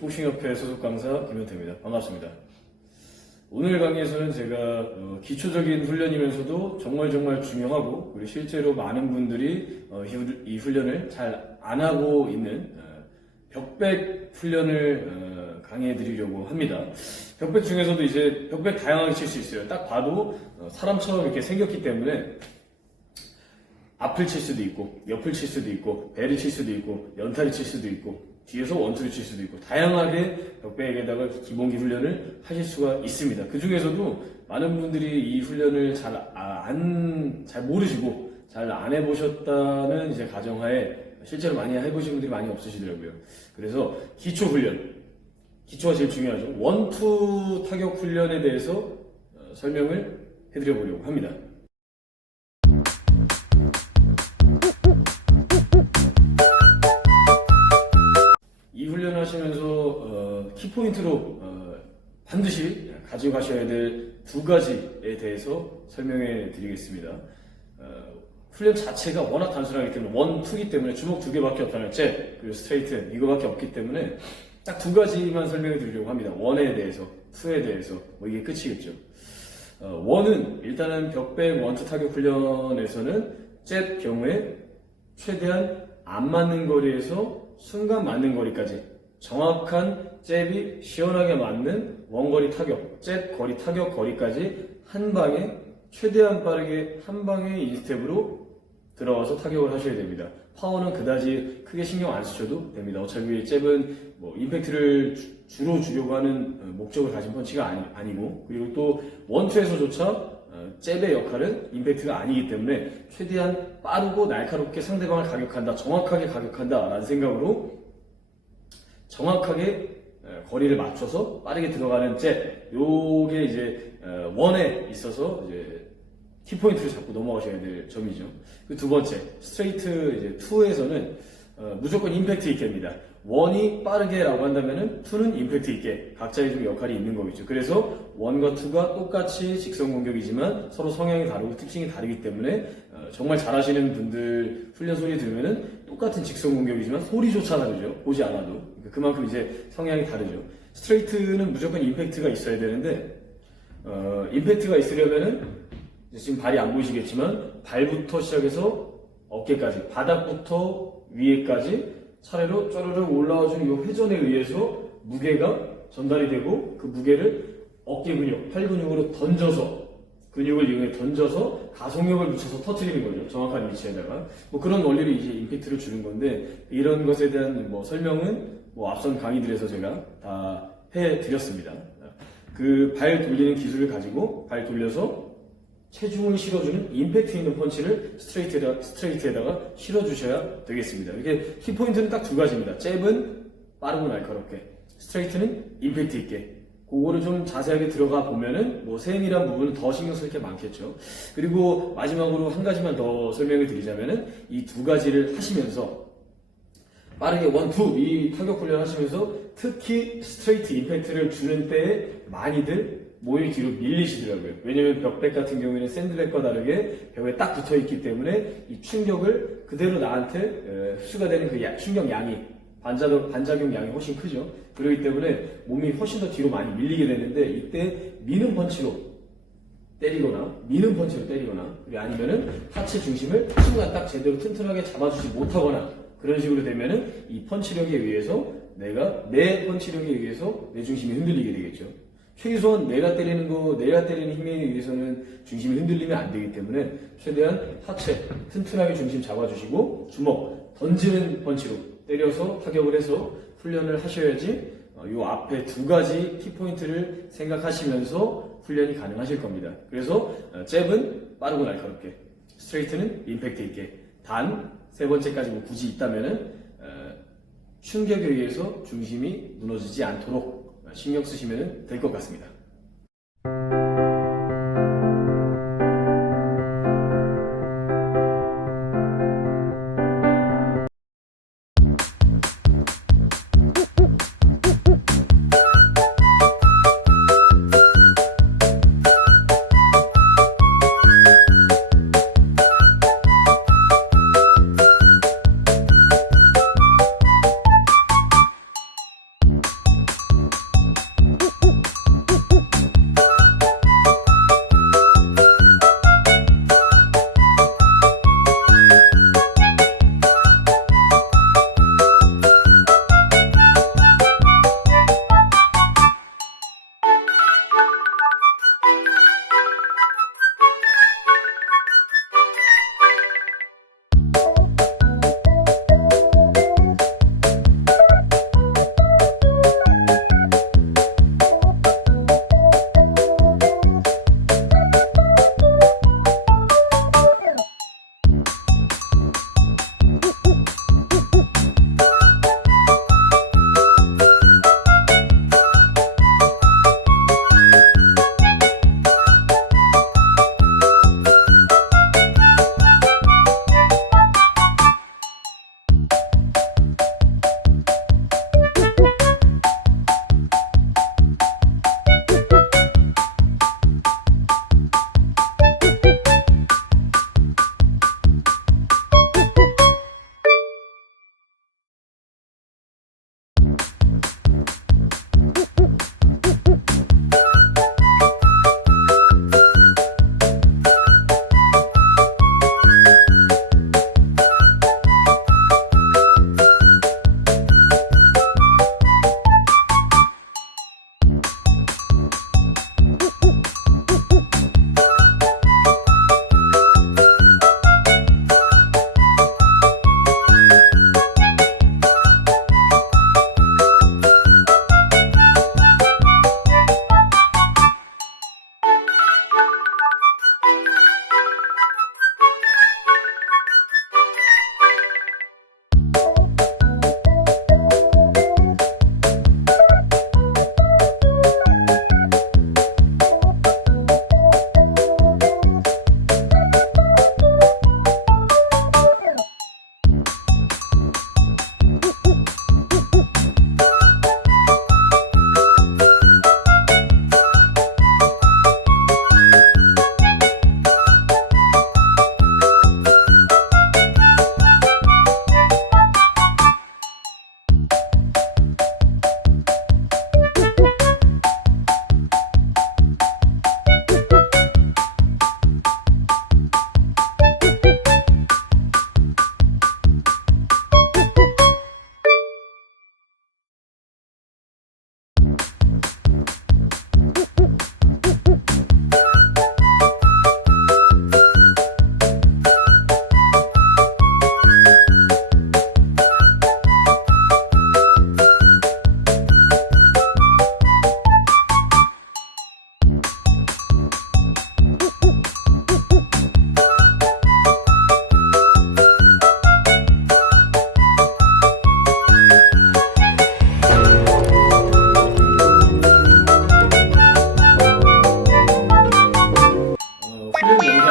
킥복싱협회 소속 강사 김현태입니다. 반갑습니다. 오늘 강의에서는 제가 기초적인 훈련이면서도 정말 중요하고 그리고 실제로 많은 분들이 이 훈련을 잘 안 하고 있는 벽백 훈련을 강의해 드리려고 합니다. 벽백 중에서도 이제 벽백 다양하게 칠 수 있어요. 딱 봐도 사람처럼 이렇게 생겼기 때문에 앞을 칠 수도 있고 옆을 칠 수도 있고 배를 칠 수도 있고 연타를 칠 수도 있고 뒤에서 원투를 칠 수도 있고 다양하게 벽백에다가 기본기 훈련을 하실 수가 있습니다. 그 중에서도 많은 분들이 이 훈련을 잘 모르시고 잘 안 해보셨다는 이제 가정하에 실제로 많이 해보신 분들이 많이 없으시더라고요. 그래서 기초 훈련, 기초가 제일 중요하죠. 원투 타격 훈련에 대해서 설명을 해드려 보려고 합니다. 이 훈련을 하시면서 키포인트로 반드시 가져가셔야 될 두 가지에 대해서 설명해 드리겠습니다. 훈련 자체가 워낙 단순하기 때문에 원, 투기 때문에 주먹 두 개밖에 없다는 잽, 그리고 스트레이트 이거밖에 없기 때문에 딱 두 가지만 설명해 드리려고 합니다. 원에 대해서, 투에 대해서 이게 끝이겠죠. 원은 일단은 벽백 원투 타격 훈련에서는 잽 경우에 최대한 안 맞는 거리에서 순간 맞는 거리까지 정확한 잽이 시원하게 맞는 원거리 타격, 잽 거리 타격 거리까지 한 방에 최대한 빠르게 한 방에 인스텝으로 들어가서 타격을 하셔야 됩니다. 파워는 그다지 크게 신경 안 쓰셔도 됩니다. 어차피 잽은 임팩트를 주로 주려고 하는 목적을 가진 펀치가 아니고 그리고 또 원투에서조차 잽의 역할은 임팩트가 아니기 때문에 최대한 빠르고 날카롭게 상대방을 가격한다, 정확하게 가격한다 라는 생각으로 정확하게 거리를 맞춰서 빠르게 들어가는 잽, 요게 이제 원에 있어서 이제 키포인트를 잡고 넘어가셔야 될 점이죠. 그 두 번째, 스트레이트 이제 2에서는 무조건 임팩트 있게입니다. 원이 빠르게라고 한다면은 2는 임팩트 있게 각자의 좀 역할이 있는 거겠죠. 그래서 원과 2가 똑같이 직선 공격이지만 서로 성향이 다르고 특징이 다르기 때문에 정말 잘하시는 분들 훈련 소리 들으면은 똑같은 직선 공격이지만 소리조차 다르죠. 보지 않아도 그만큼 이제 성향이 다르죠. 스트레이트는 무조건 임팩트가 있어야 되는데 임팩트가 있으려면은 지금 발이 안 보이시겠지만 발부터 시작해서 어깨까지 바닥부터 위에까지 차례로 쪼르륵 올라와주는 이 회전에 의해서 무게가 전달이 되고 그 무게를 어깨 근육, 팔 근육으로 던져서 근육을 이용해 던져서 가속력을 붙여서 터트리는 거죠. 정확한 위치에다가 그런 원리로 이제 임팩트를 주는 건데 이런 것에 대한 설명은 앞선 강의들에서 제가 다 해드렸습니다. 그 발 돌리는 기술을 가지고 발 돌려서 체중을 실어주는 임팩트 있는 펀치를 스트레이트에다가 실어주셔야 되겠습니다. 이렇게 키포인트는 딱 두 가지입니다. 잽은 빠르고 날카롭게, 스트레이트는 임팩트 있게. 그거를 좀 자세하게 들어가 보면은 세밀한 부분은 더 신경 쓸 게 많겠죠. 그리고 마지막으로 한 가지만 더 설명을 드리자면은 이 두 가지를 하시면서 빠르게 원, 투 이 타격 훈련 하시면서 특히 스트레이트 임팩트를 주는 때에 많이들 몸이 뒤로 밀리시더라고요. 왜냐면 벽백 같은 경우에는 샌드백과 다르게 벽에 딱 붙어 있기 때문에 이 충격을 그대로 나한테 흡수가 되는 그 충격 양이 반작용 양이 훨씬 크죠. 그렇기 때문에 몸이 훨씬 더 뒤로 많이 밀리게 되는데 이때 미는 펀치로 때리거나 아니면은 하체 중심을 순간 딱 제대로 튼튼하게 잡아주지 못하거나 그런 식으로 되면은 이 펀치력에 의해서 내 펀치력에 의해서 내 중심이 흔들리게 되겠죠. 최소한 내가 때리는 힘에 의해서는 중심이 흔들리면 안 되기 때문에 최대한 하체 튼튼하게 중심 잡아주시고 주먹 던지는 펀치로 때려서 타격을 해서 훈련을 하셔야지 요 앞에 두 가지 키포인트를 생각하시면서 훈련이 가능하실 겁니다. 그래서 잽은 빠르고 날카롭게, 스트레이트는 임팩트 있게, 단 세 번째까지 굳이 있다면은 충격에 의해서 중심이 무너지지 않도록 신경 쓰시면 될 것 같습니다.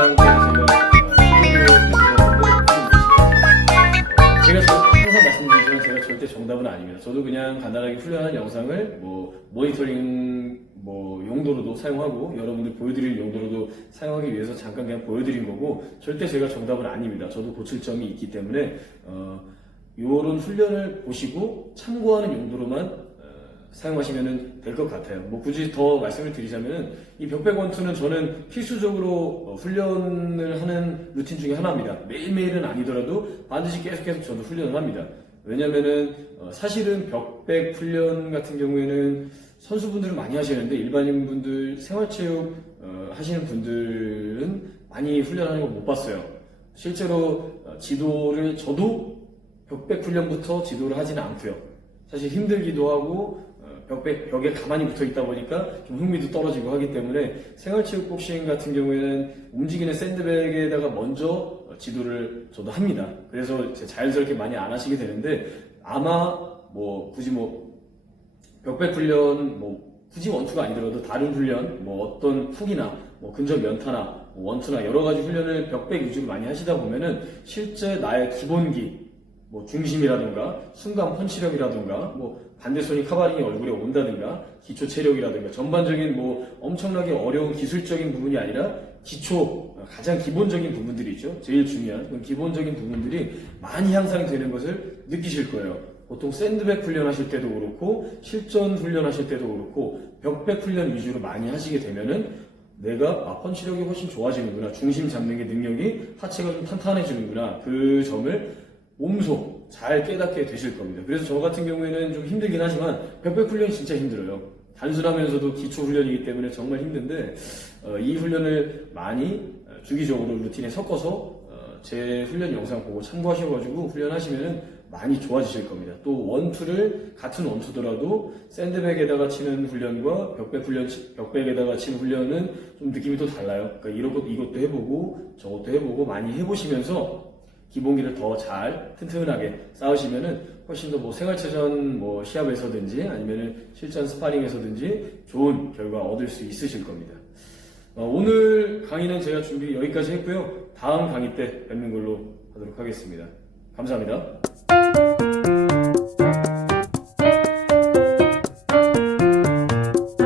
항상 말씀드리지만 제가 절대 정답은 아닙니다. 저도 그냥 간단하게 훈련한 영상을 모니터링 용도로도 사용하고 여러분들 보여드릴 용도로도 사용하기 위해서 잠깐 그냥 보여드린 거고 절대 제가 정답은 아닙니다. 저도 고칠 점이 있기 때문에 이런 훈련을 보시고 참고하는 용도로만 사용하시면 될 것 같아요. 굳이 더 말씀을 드리자면 이 벽백 원투는 저는 필수적으로 훈련을 하는 루틴 중에 하나입니다. 매일매일은 아니더라도 반드시 계속해서 저도 훈련을 합니다. 왜냐면은 사실은 벽백 훈련 같은 경우에는 선수분들은 많이 하시는데 일반인분들 생활체육 하시는 분들은 많이 훈련하는 걸 못 봤어요. 실제로 지도를 저도 벽백 훈련부터 지도를 하지는 않고요. 사실 힘들기도 하고 벽에 가만히 붙어 있다 보니까 좀 흥미도 떨어지고 하기 때문에 생활체육 복싱 같은 경우에는 움직이는 샌드백에다가 먼저 지도를 저도 합니다. 그래서 자연스럽게 많이 안 하시게 되는데 아마 굳이 벽백 훈련 굳이 원투가 아니더라도 다른 훈련 어떤 훅이나 근접 연타나 원투나 여러 가지 훈련을 벽백 위주로 많이 하시다 보면은 실제 나의 기본기 중심이라든가 순간 펀치력이라든가 반대손이 카바링이 얼굴에 온다든가 기초 체력이라든가 전반적인 엄청나게 어려운 기술적인 부분이 아니라 기초 가장 기본적인 부분들이 있죠. 제일 중요한 그런 기본적인 부분들이 많이 향상되는 것을 느끼실 거예요. 보통 샌드백 훈련하실 때도 그렇고 실전 훈련하실 때도 그렇고 벽백 훈련 위주로 많이 하시게 되면은 내가 펀치력이 훨씬 좋아지는구나, 중심 잡는 게 능력이 하체가 좀 탄탄해지는구나, 그 점을 몸소 잘 깨닫게 되실 겁니다. 그래서 저 같은 경우에는 좀 힘들긴 하지만 벽백 훈련이 진짜 힘들어요. 단순하면서도 기초 훈련이기 때문에 정말 힘든데 이 훈련을 많이 주기적으로 루틴에 섞어서 제 훈련 영상 보고 참고하셔가지고 훈련하시면은 많이 좋아지실 겁니다. 또 원투를 같은 원투더라도 샌드백에다가 치는 훈련과 벽백에다가 치는 훈련은 좀 느낌이 또 달라요. 그러니까 이것도 해보고 저것도 해보고 많이 해보시면서 기본기를 더 잘 튼튼하게 쌓으시면은 훨씬 더 생활체전 시합에서든지 아니면은 실전 스파링에서든지 좋은 결과 얻을 수 있으실 겁니다. 오늘 강의는 제가 준비 여기까지 했고요. 다음 강의 때 뵙는 걸로 하도록 하겠습니다. 감사합니다.